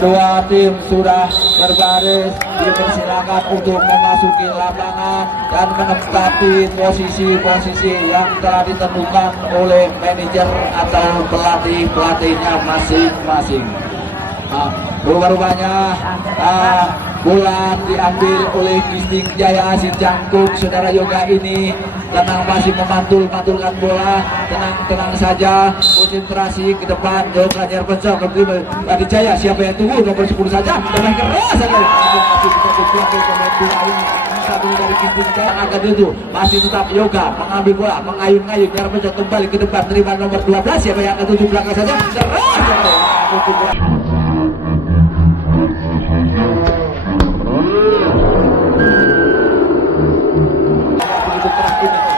Kedua tim sudah berbaris, dipersilakan untuk memasuki lapangan dan menempati posisi-posisi yang telah ditentukan oleh manajer atau pelatihnya masing-masing. Rupanya bola diambil oleh Gisting Jaya si Jangkuk. Saudara Yoga ini tenang, masih memantulkan bola, tenang saja, konsentrasi ke depan. Yoga Nyarpenco kembali Adi Jaya, siapa yang tunggu nomor 10 saja, dengan keras saja masih kita berpelanggan pemain bola ini. Satu dari Gisting Jaya akan itu masih tetap Yoga mengambil bola, mengayun-ayun. Nyarpenco kembali ke depan, terima nomor 12, siapa yang akan tuju belakang saja, keras saja.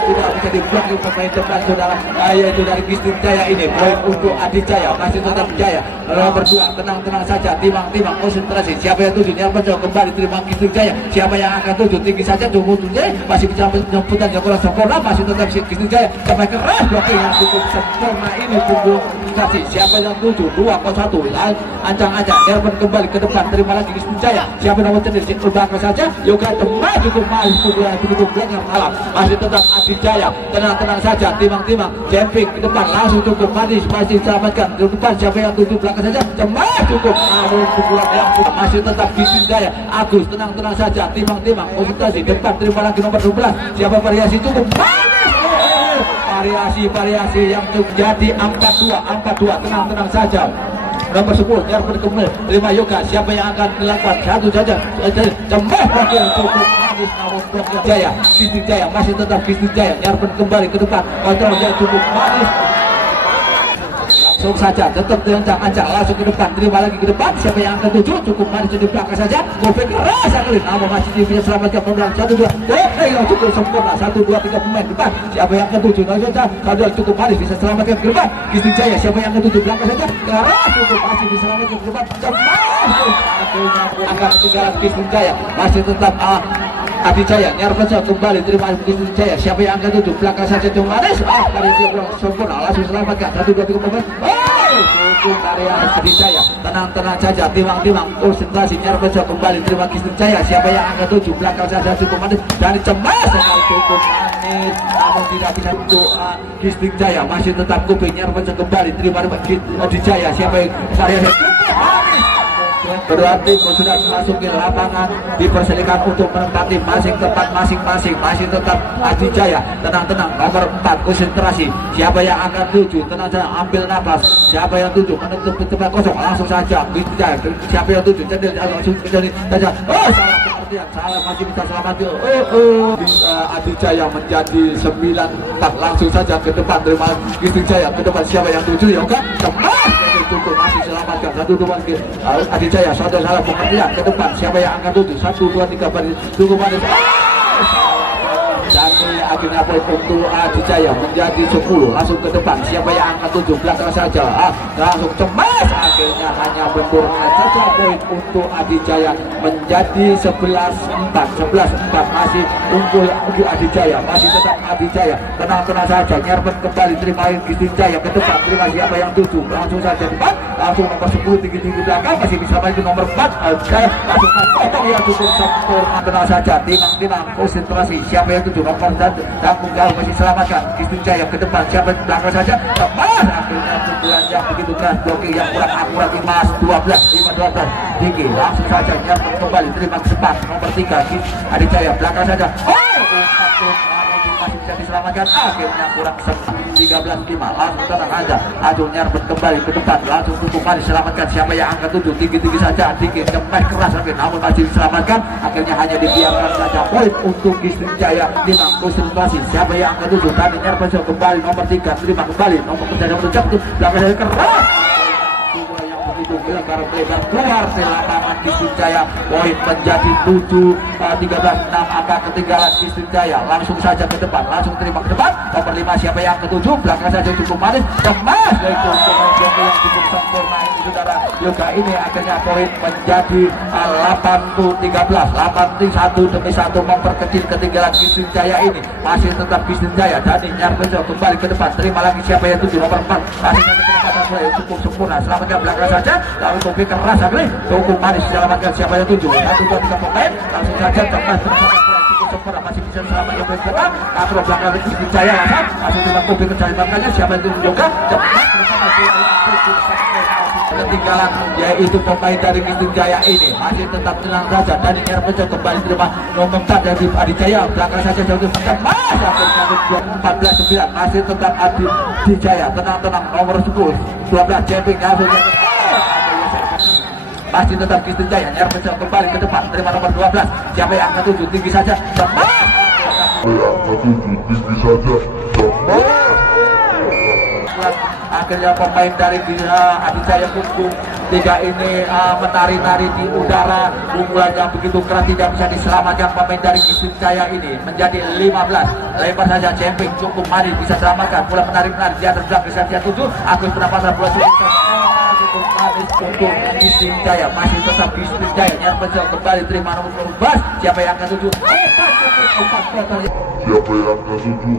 Tidak bisa diblokir pemain depan saudara, yaitu dari Gisting Jaya ini. Poin untuk Adi Jaya, masih tetap Jaya nomor 2, tenang saja, timang konsentrasi. Siapa yang tuju? Nyarpenco kembali, terima Gisting Jaya, siapa yang akan tuju? Tinggi saja tunggu masih bisa penjemputan yang kurang sempurna, masih tetap Gisting Jaya, sampai keras blokir yang cukup sempurna ini tunggu kasih. Siapa yang tuju? 2-1 ancang-ancang. Nyarpen kembali ke depan, terima lagi Gisting Jaya, siapa nomor 10? Belakang saja Yoga tembak cukup belakang malam, masih tetap Adi Jaya, tenang saja, timang jumping ke depan, langsung cukup manis, masih selamatkan ke depan. Siapa yang tuju belakang saja, cemah cukup, namun pukulan yang masih tetap Gisting Jaya. Agus tenang saja, timang konsentrasi depan, terima lagi nomor 12, siapa variasi cukup manis, variasi yang terjadi 4-2, tenang saja. Nomor 10 Nyarpen kembali, terima Yoga, siapa yang akan dilakukan? Satu saja, cembah blokir cukup manis, namun blokir Jaya. Gisting Jaya, masih tetap Gisting Jaya. Nyarpen kembali ke depan, kontrol yang cukup manis, langsung saja, tetap ancang, langsung ke depan, terima lagi ke depan. Siapa yang akan tuju? Cukup manis di belakang saja, gopek keras sekali, namun masih bisa selamatkan pemain 1-2, yang cukup sempurna, 1-2-3 pemain depan. Siapa yang akan tuju? Saja cukup manis, bisa selamatkan ke depan. Gisting Jaya, siapa yang akan tuju? Belakang saja, keras cukup masih bisa selamatkan ke depan. Akan ketinggalan Gisting Jaya, masih tetap Adi Jaya. Nyarpenco kembali, terima Gisting Jaya, siapa yang akan tuju? Belakang saja cukup manis, tadi dia belum sempurna, langsung selamatkan 1-2-3 pemain. Cukup area Adi Jaya, tenang saja, timang konsentrasi. Nyarpenco kembali, terima Gisting Jaya, siapa yang akan tuju? Belakang saja cukup manis, dan cemas sekali cukup manis, namun tidak bisa untuk Gisting Jaya, masih tetap kuping. Nyarpenco kembali, terima Adi Jaya, siapa yang variasi cukup manis. Kedua tim sudah memasuki lapangan, dipersilakan untuk menempati tempat masing-masing. Masih tetap Adi Jaya, tenang nomor 4 konsentrasi. Siapa yang akan tuju? Tenang saja, ambil nafas. Siapa yang tuju? Menutup tempat kosong, langsung saja Gisting Jaya. Siapa yang tuju? Cendil langsung saja. Salah pengertian, salah, masih bisa selamatkan. Adi Jaya menjadi 9-4, langsung saja ke depan, terima Gisting Jaya ke depan. Siapa yang tuju? Yoga cemas, cukup masih selamatkan 1-2 Adi Jaya. Saudara pengertian ke depan, siapa yang akan tuju? 1-2-3 baris, tunggu baris. Dan akhirnya poin untuk Adi Jaya menjadi 10, langsung ke depan. Siapa yang akan tuju? Belakang saja, langsung cemas. Akhirnya hanya bentur saja, poin untuk Adi Jaya menjadi 11-4 masih unggul untuk Adi Jaya, masih tetap Adi Jaya. Tenang saja, Nyarpen kembali, terima Gisting Jaya ke depan, terima siapa yang tuju? Langsung saja depan, langsung nomor 10 tinggi belakang, masih bisa maju nomor 4 Jaya, langsung potong yang cukup sempurna. Tenang saja, timang konsentrasi. Siapa yang tuju? Nomor dan jauh masih selamatkan Gisting Jaya ke depan, siapa belakang saja, tepat. Akhirnya pukulan yang begitu keras, blokir yang kurang akurat, 5-12 tinggi, langsung saja Nyarpen kembali, terima ke depan nomor 3 Adi Jaya, belakang saja, masih bisa diselamatkan. Akhirnya kurang 13-5, langsung tenang aja. Nyarpen kembali ke depan, langsung tutup mari selamatkan. Siapa yang angkat tujuh? Tinggi saja, tinggi cepat keras, namun masih diselamatkan. Akhirnya hanya dibiarkan saja. Poin untuk Gisting Jaya, 5 konsentrasi. Siapa yang angkat tujuh? Tadi Nyarpen kembali nomor 3, terima kembali nomor 3 belakang keras. untuk lebar keluar di lapangan Kistin Jaya. Poin menjadi 7-13, 6 angka ketinggalan Kistin Jaya. Langsung saja ke depan, langsung terima ke depan. Nomor 5 siapa yang ketujuh? Belakang saja cukup manis, kemas yaitu joki yang cukup sempurna ini saudara. Yoga ini akhirnya poin menjadi 8-13, 8-1 memperkecil ketinggalan Kistin Jaya ini. Masih tetap Kistin Jaya. Dani Nyarbejo kembali ke depan, terima lagi siapa yang tujuh? Nomor 4 masih kesempatan play cukup sempurna, selamatkan belakang saja. Lalu Topi keras sekali, cukup manis selamatkan siapa yang tujuh? 1-2-3 pemain langsung saja tepat cukup sempurna, masih bisa selamatkan poin belakang. Lalu belakang Kistin Jaya masih tetap Topi mencari belakangnya siapa yang tujuh juga cepat ketinggalan yaitu pemain dari Kistin Jaya ini masih tetap tenang saja. Dani Nyarbejo kembali terima nomor 4 dari Adi Jaya, belakang saja jauh cemas 14-9 masih tetap Adi Jaya, tenang nomor 10 12 Jeping masih tetap Kistin Jaya. Nyarbejo kembali ke depan, terima nomor 12 siapa yang akan tuju tinggi saja cemas akhirnya pemain dari Adi Jaya Kuku 3 ini menari-nari di udara. Pukulannya begitu keras tidak bisa diselamatkan pemain dari Kistin Jaya ini menjadi 15. Lebar saja Jemping cukup manis bisa selamatkan, mulai menarik-narik di atas belakang Kistin 7 Agus penampilan bola sulit cukup manis untuk Kistin Jaya. Masih tetap Kistin Jaya. Nyarbejo kembali terima nomor 12 siapa yang akan tuju? Siapa yang akan tuju?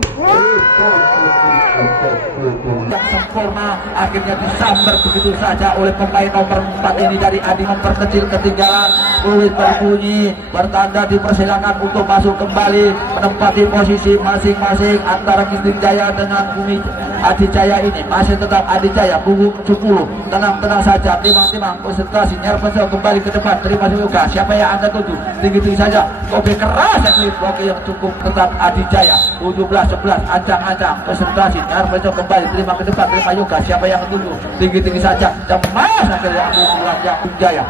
Yang sempurna akhirnya disambar begitu saja oleh pemain nomor 4 ini dari Adi, memperkecil ketinggalan. Kulit berbunyi bertanda dipersilakan untuk masuk kembali menempati posisi masing-masing antara Kistin Jaya dengan Bumi Adi Jaya ini. Masih tetap Adi Jaya punggung 10, tenang saja, timang konsentrasi. Nyarbejo kembali ke depan, terima juga siapa yang anda tuju? Tinggi saja, Kobe keras blok yang cukup tetap Adi Jaya 17-11 ancang-ancang konsentrasi. Nyarbejo kembali terima ke depan, terima juga siapa yang ketujuh? Tinggi saja, cemas akhirnya pukulan yang Jaya.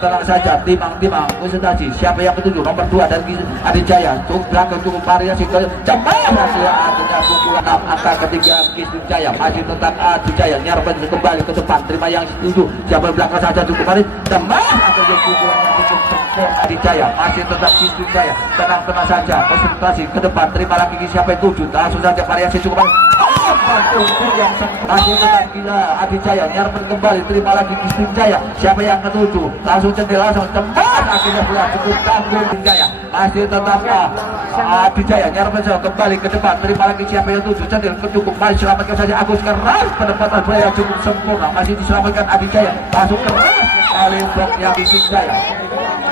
Tenang saja, timang konsentrasi siapa yang ketujuh? Nomor 2 dari Adi Jaya, cukup belakang cukup variasi cemas akhirnya pukulan 6 angka ketiga Kistin Jaya. Masih tetap Adi Jaya. Nyarbejo kembali ke depan, terima yang setuju siapa belakang saja cukup manis, cemas akhirnya pukulan yang cukup sempurna Adi Jaya. Masih tetap Kistin Jaya, tenang saja, konsentrasi ke depan, terima lagi siapa yang tujuh? Langsung saja variasi cukup manis, masih tetap gila Adi Jaya. Nyarbejo kembali, terima lagi Kistin Jaya siapa yang ketujuh? Langsung cendil, langsung cepat akhirnya bola cukup tangguh Kistin Jaya. Masih tetap Adi Jaya. Nyarbejo kembali ke depan, terima lagi siapa yang tujuh? Cendil cukup manis, selamatkan saja Agus keras, penempatan bola yang cukup sempurna, masih diselamatkan Adi Jaya. Langsung keras sekali bloknya Kistin Jaya.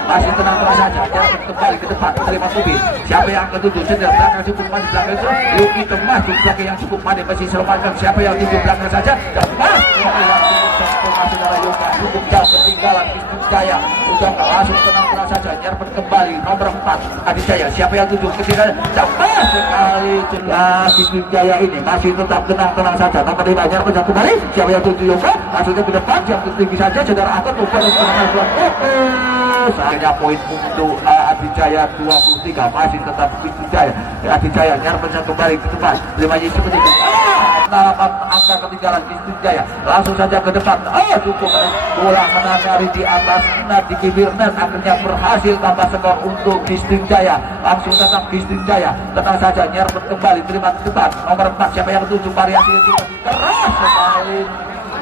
Masih tenang saja, Nyarbejo kembali ke depan, terima Kubi siapa yang ketujuh? Cendil belakang cukup manis, belakang itu Luki kemas belakang yang cukup manis, masih selamatkan siapa yang tujuh? Belakang saja kemas cukup jauh ketinggalan Kistin Jaya. Sudah langsung tenang saja. Nyarbejo kembali nomor 4 Adi Jaya siapa yang tujuh? Ketinggalan cepat sekali Kistin Jaya ini masih tetap tenang saja. Nomor 5 Nyarbejo kembali siapa yang tujuh? Yoga langsungnya ke depan yang tinggi saja saudara akan lupa akhirnya poin untuk Adi Jaya 23. Masih tetap Kistin Jaya. Adi Jaya. Nyarbejo kembali ke depan, terima seperti itu angka ketinggalan Kistin Jaya. Langsung saja ke depan, cukup bola menari di atas net, di bibir net, akhirnya berhasil tambah skor untuk Kistin Jaya. Langsung tetap Kistin Jaya, tenang saja. Nyarbejo kembali, terima ke depan, nomor 4 siapa yang tujuh? Variasi itu keras sekali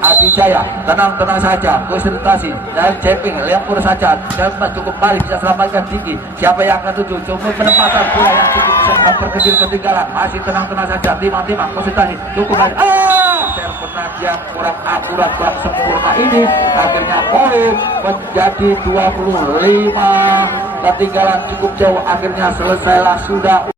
Adi Jaya. Tenang saja, konsentrasi dan Jeping lempur saja, Nyarbejo cukup balik bisa selamatkan tinggi siapa yang akan tuju? Cukup penempatan bola yang cukup memperkecil ketinggalan. Masih tenang saja, timang konsentrasi cukup balik. Serpenat yang kurang akurat kurang sempurna ini akhirnya poin menjadi 25. Ketinggalan cukup jauh, akhirnya selesailah sudah.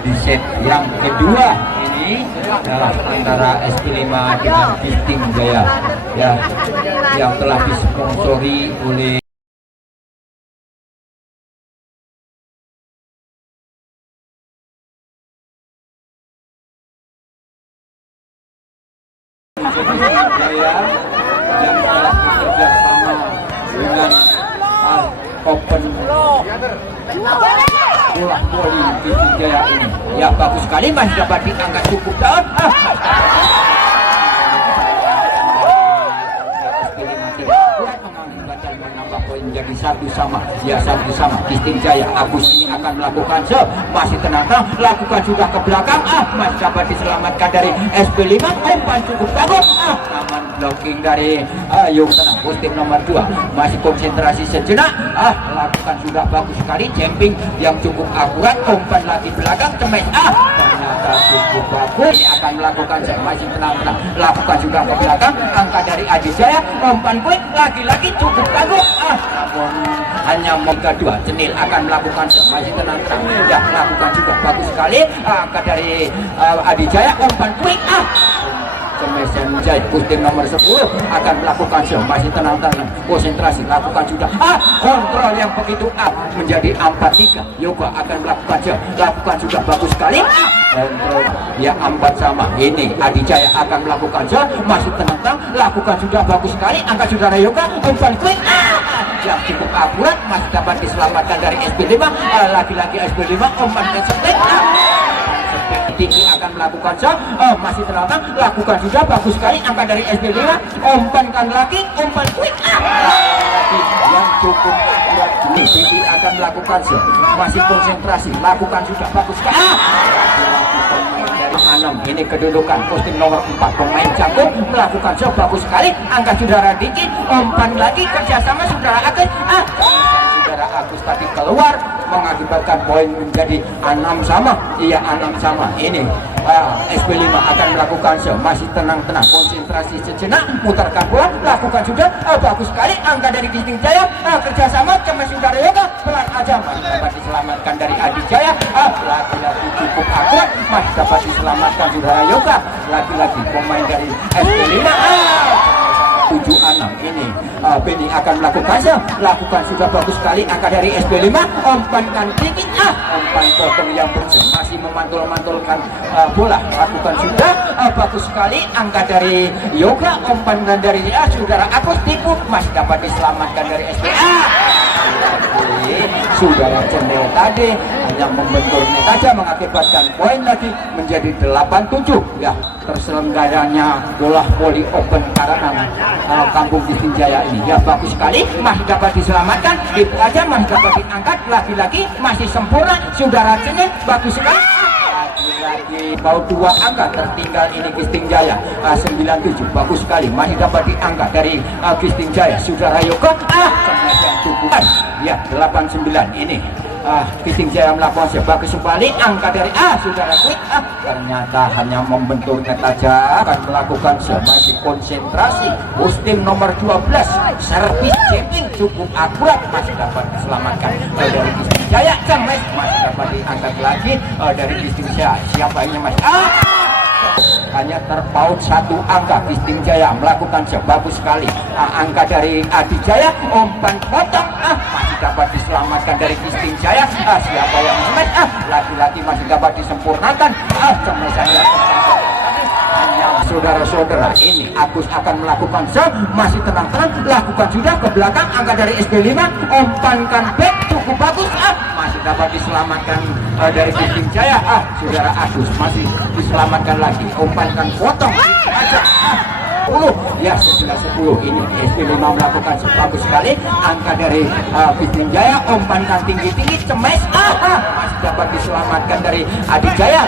Di set yang kedua ini antara SP5 dengan Kistin Jaya yang telah disponsori oleh Jaya yang telah bekerja sama dengan Open bola voli Bistik Jaya ini. Ya bagus sekali, masih dapat diangkat cukup daun. Menjadi 1-1 ya 1-1 Bistik Jaya. Agus ini akan melakukan masih tenang, lakukan sudah ke belakang, masih dapat diselamatkan dari SP5. Umpan cukup bagus, aman blocking dari yuk tenang tim nomor 2 masih konsentrasi sejenak, lakukan sudah bagus sekali jumping yang cukup akurat. Umpan lagi belakang cemes, ternyata cukup bagus. Ini akan melakukan masih tenang, lakukan sudah ke belakang, angka dari Adi Jaya. Umpan quick lagi-lagi cukup bagus, namun hanya moga 2. Cenil akan melakukan masih tenang, ya lakukan juga bagus sekali, angka dari Adi Jaya. Umpan quick, Mesin Jaya tim nomor 10 akan melakukan masih tenang, konsentrasi, lakukan sudah kontrol yang begitu menjadi 4-3. Yoga akan melakukan lakukan sudah bagus sekali, kontrol ya 4-3. Ini Adi Jaya akan melakukan masih tenang, lakukan sudah bagus sekali, angka saudara Yoga. Umpan quick yang cukup akurat, masih dapat diselamatkan dari SP5. Lagi-lagi SP5 umpan ke tinggi akan melakukan masih tenang, lakukan sudah bagus sekali, angka dari SP5. Umpankan lagi, umpan quick lagi yang cukup akurat. Tinggi akan melakukan masih konsentrasi, lakukan sudah bagus sekali. Dari 6 ini kedudukan tim nomor 4 pemain jago melakukan bagus sekali, angka saudara Diki. Umpan lagi kerjasama saudara Agus. Saudara Agus tadi keluar mengakibatkan poin menjadi 6-6. Iya 6-6. Ini SP5 akan melakukan masih tenang, konsentrasi sejenak, mutarkan bola, lakukan sudah bagus sekali, angka dari Bistik Jaya. Kerjasama cemas saudara Yoga, pelan aja masih dapat diselamatkan dari Adi Jaya. Lagi-lagi cukup akurat, masih dapat diselamatkan saudara Yoga. Lagi-lagi pemain dari SP5 7-6. Ini Beni akan melakukan lakukan sudah bagus sekali, angka dari SP5. Umpankan tinggi, umpan potong yang bersih, masih memantul-mantulkan bola, lakukan sudah bagus sekali, angka dari Yoga. Umpan dari saudara Agus tipu, masih dapat diselamatkan dari SP5. Saudara Cenil tadi hanya membenturnya saja, mengakibatkan poin lagi menjadi 8-7. Ya, terselenggaranya bola voli open karena Kampung Bistik Jaya ini ya bagus sekali, masih dapat diselamatkan, itu aja masih dapat diangkat. Lagi-lagi masih sempurna saudara Cenil, bagus sekali. Lagi bau 2 angka tertinggal ini Bistik Jaya 97, bagus sekali, masih dapat diangkat dari Bistik Jaya saudara Yoga. Yang cukup ya 89. Ini Bistik Jaya melakukan bagus kembali, angka dari saudara Quick. Ternyata hanya membenturnya saja, akan melakukan masih konsentrasi. Tim nomor 12 servis jamming cukup akurat, masih dapat diselamatkan dari Bistik Jaya. Cemes masih dapat diangkat lagi dari Bistik Jaya. Siapa ini mas? Hanya terpaut 1 angka. Bistik Jaya melakukan bagus sekali, angka dari Adi Jaya. Umpan potong, masih dapat diselamatkan dari Bistik Jaya. Siapa yang cemes? Lagi-lagi masih dapat disempurnakan. Cemesannya saudara-saudara. Ini Agus akan melakukan masih tenang-tenang, lakukan sudah ke belakang, angka dari SP5. Umpankan back cukup bagus, masih dapat diselamatkan dari Bistik Jaya. Saudara Agus masih diselamatkan lagi, umpankan potong aja. 10 ya 11-10. Ini SP5 melakukan bagus sekali, angka dari Bistik Jaya. Umpankan tinggi-tinggi, cemes, masih dapat diselamatkan dari Adi Jaya.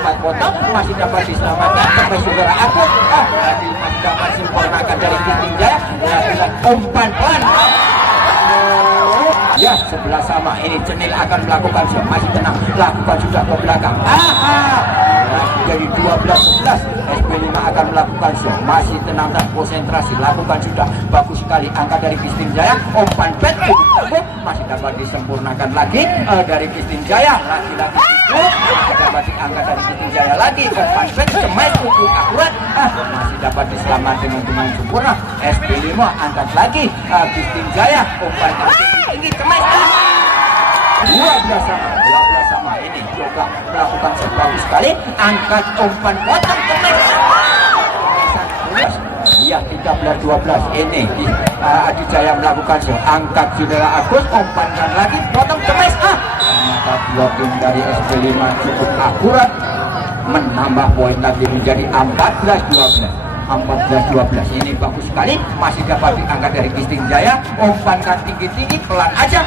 Umpan potong masih dapat diselamatkan sampai saudara Agus. Masih dapat disempurnakan dari Bistik Jaya. Umpan pelan ya 11-11. Ini Cenil akan melakukan masih tenang, lakukan sudah ke belakang. Jadi 12-11. SP5 akan melakukan masih tenang dan konsentrasi, lakukan sudah bagus sekali, angka dari Bistik Jaya. Umpan pet masih dapat disempurnakan lagi dari Bistik Jaya. Lagi-lagi masih dapat diangkat dari Bistik Jaya lagi. Umpan pet cemes cukup akurat, masih dapat diselamatkan dengan sempurna. SP5 angkat lagi Bistik Jaya. Umpan tinggi cemes 12-12. Ini juga melakukan bagus sekali, angkat umpan potong cemes. Ya 13-12. Ini Adi Jaya melakukan angkat saudara Agus, umpankan lagi potong cemes. ternyata blocking dari SP5 cukup akurat, menambah poin lagi menjadi 14-12. Ini bagus sekali, masih dapat diangkat dari Gisting Jaya. Umpankan tinggi-tinggi, pelan aja,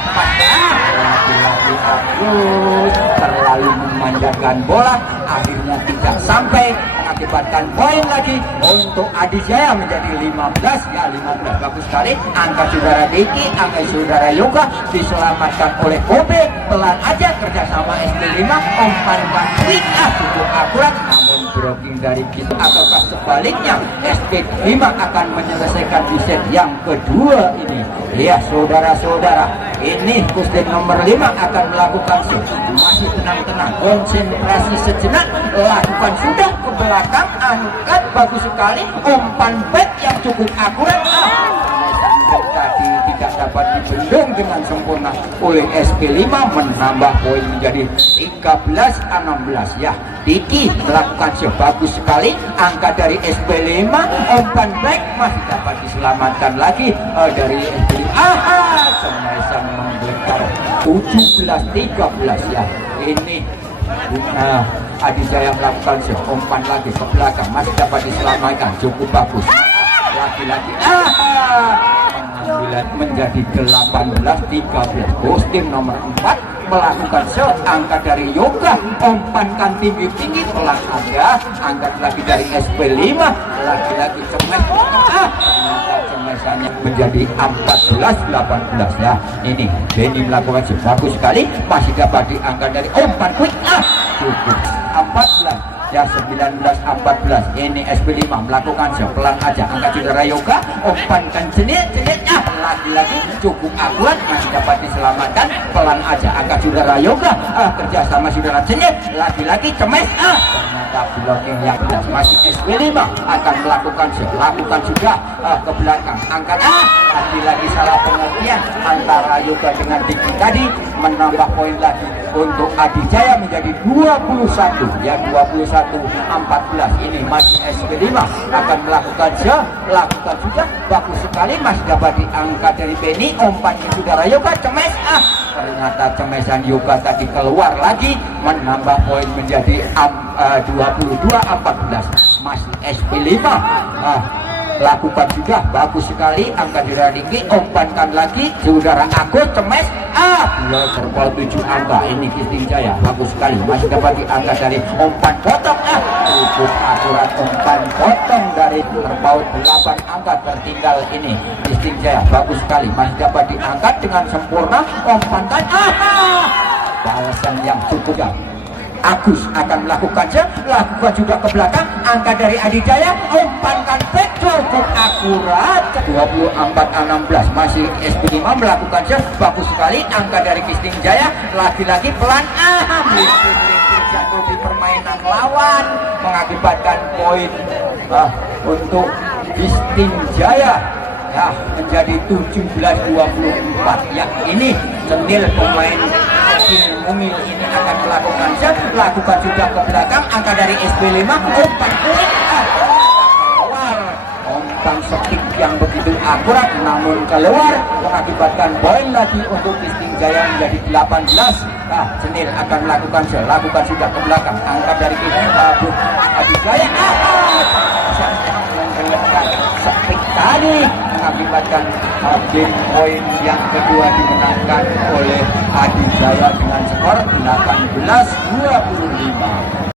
lagi-lagi Agus terlalu memanjakan bola, akhirnya tidak sampai, mengakibatkan poin lagi untuk Adi Jaya menjadi 15. Ya 15, bagus sekali. Angka saudara Diki, angka saudara Yoga diselamatkan oleh Kobe, pelan aja kerjasama SP5. Umpankan quick, cukup akurat, namun blocking dari kita. Ataukah sebaliknya SP5 akan menyelesaikan di set yang kedua ini? Ya saudara-saudara, ini kusden nomor 5 akan melakukan set. Masih tenang-tenang, konsentrasi sejenak, lakukan sudah ke belakang, angkat, bagus sekali, umpan back yang cukup akurat. Tadi tidak dapat dibendung dengan sempurna oleh SP5, menambah poin menjadi 13-16. Ya, Diki melakukan sebagus sekali, angka dari SP5, umpan back masih dapat diselamatkan lagi dari SP5. Semesan membekar 17-13. Ya, ini Adi Jaya melakukan umpan lagi ke belakang, masih dapat diselamatkan, cukup bagus. Lagi-lagi menjadi 18-13. Kostim nomor 4 melakukan shot, angkat dari Yoga, umpankan tinggi-tinggi, pelan aja, angkat lagi dari SP5, lagi-lagi cemes. Cemesannya menjadi 14-18. Ya, ini Benny melakukan bagus sekali, masih dapat diangkat dari umpan quick, cukup 14. Ya 19-14. Ini SP5 melakukan pelan aja, angkat saudara Yoga, umpankan cenit, lagi-lagi cukup akurat, masih dapat diselamatkan, pelan aja, angkat saudara Yoga, kerja sama saudara cenit, lagi-lagi cemes, ternyata blocking yang jelas. Masih SP5 akan melakukan sudah ke belakang, angkat, lagi-lagi salah pengertian antara Yoga dengan Diki tadi, menambah poin lagi untuk Adi Jaya menjadi 21. Ya 21-14. Ini masih SP5 akan melakukan sudah bagus sekali, masih dapat diangkat dari Benny, umpannya saudara Yoga, cemes, ternyata cemesan Yoga tadi keluar lagi, menambah poin menjadi 22-14. masih SP5. Lakukan juga bagus sekali, angka diradiki, umpankan lagi saudara Agus, cemes, bola terpal 7 angka. Ini Gisting Jaya bagus sekali, masih dapat diangkat dari umpan potong, cukup akurat umpan potong dari terpaut 8 angka tertinggal. Ini Gisting Jaya bagus sekali, masih dapat diangkat dengan sempurna, umpankan, balasan yang cukup jauh. Agus akan lakukan juga ke belakang, angka dari Adi Jaya, umpankan back, cukup akurat, 24-16. Masih SP5 melakukan bagus sekali, angka dari Gisting Jaya, lagi-lagi pelan, melintir jatuh di permainan lawan, mengakibatkan poin untuk Gisting Jaya ya menjadi 17-24. Ya, ini Cenil pemain Mungil ini akan lakukan sudah ke belakang, angka dari SP5, umpan kulit, umpan setik yang begitu akurat namun keluar, mengakibatkan poin lagi untuk Gisting Jaya menjadi 18. Cenil akan lakukan sudah ke belakang, angka dari Adi Jaya, setik tadi mengakibatkan game poin yang kedua dimenangkan oleh Adi Jaya dengan skor 18-25.